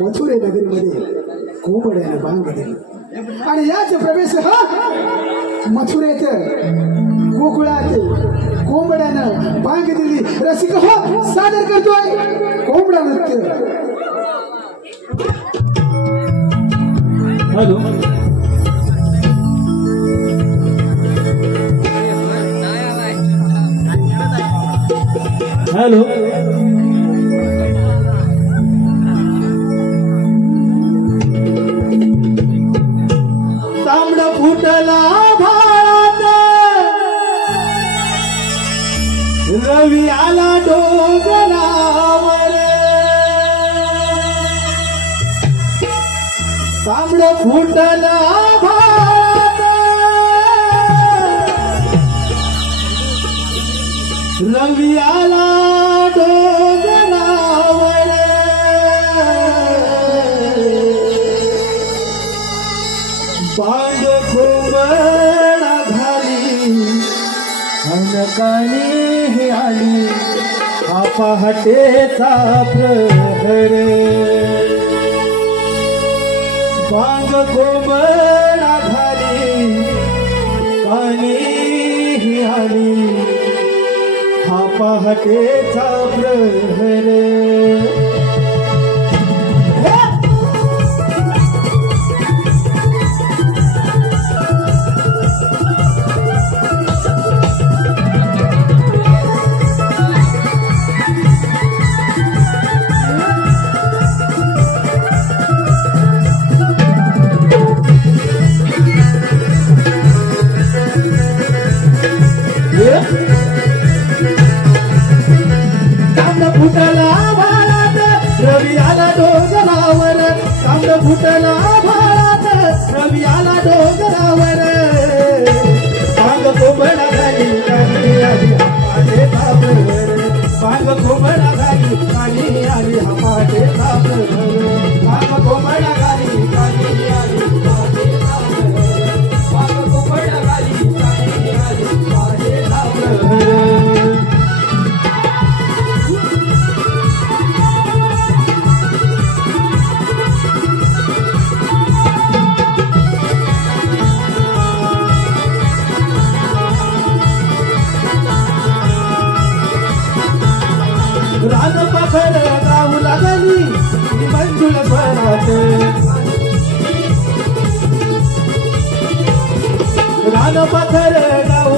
मथुरे नगरीमध्ये कोंबड्याने बांग दिली आणि याच प्रवेश हा मथुरेत गोकुळात कोंबड्यानं बांग दिली. रसिक हो सादर करतोय कोंबडा नृत्य. हॅलो हॅलो तांबडा फुटला भाळात रवी आला डोंगरावर. तांबडा फुटला भाळात रवी आला डोंगरावर. बांड कोंबडा घाली अनकानी आली हा पहाटेचा प्रहर. बांग कोंबडा घाली कानी आली हा पहाटेचा प्रहर. तांबडा फुटला भाळात रवी आला डोंगरावर. तांबडा फुटला भाळात रवी आला डोंगरावर. बांग कोंबडा घाली कानी आली हा पहाटेचा प्रहर. बांग कोंबडा घाली कानी आली हा पहाटेचा प्रहर. बांग कोंबडा घाली कानी आली पहाटेचा प्रहर. बांग कोंबडा घाली कानी आली पहाटेचा प्रहर. रान पाखर गाऊ लागली मंजुळ स्वरात. रान पाखर गाऊ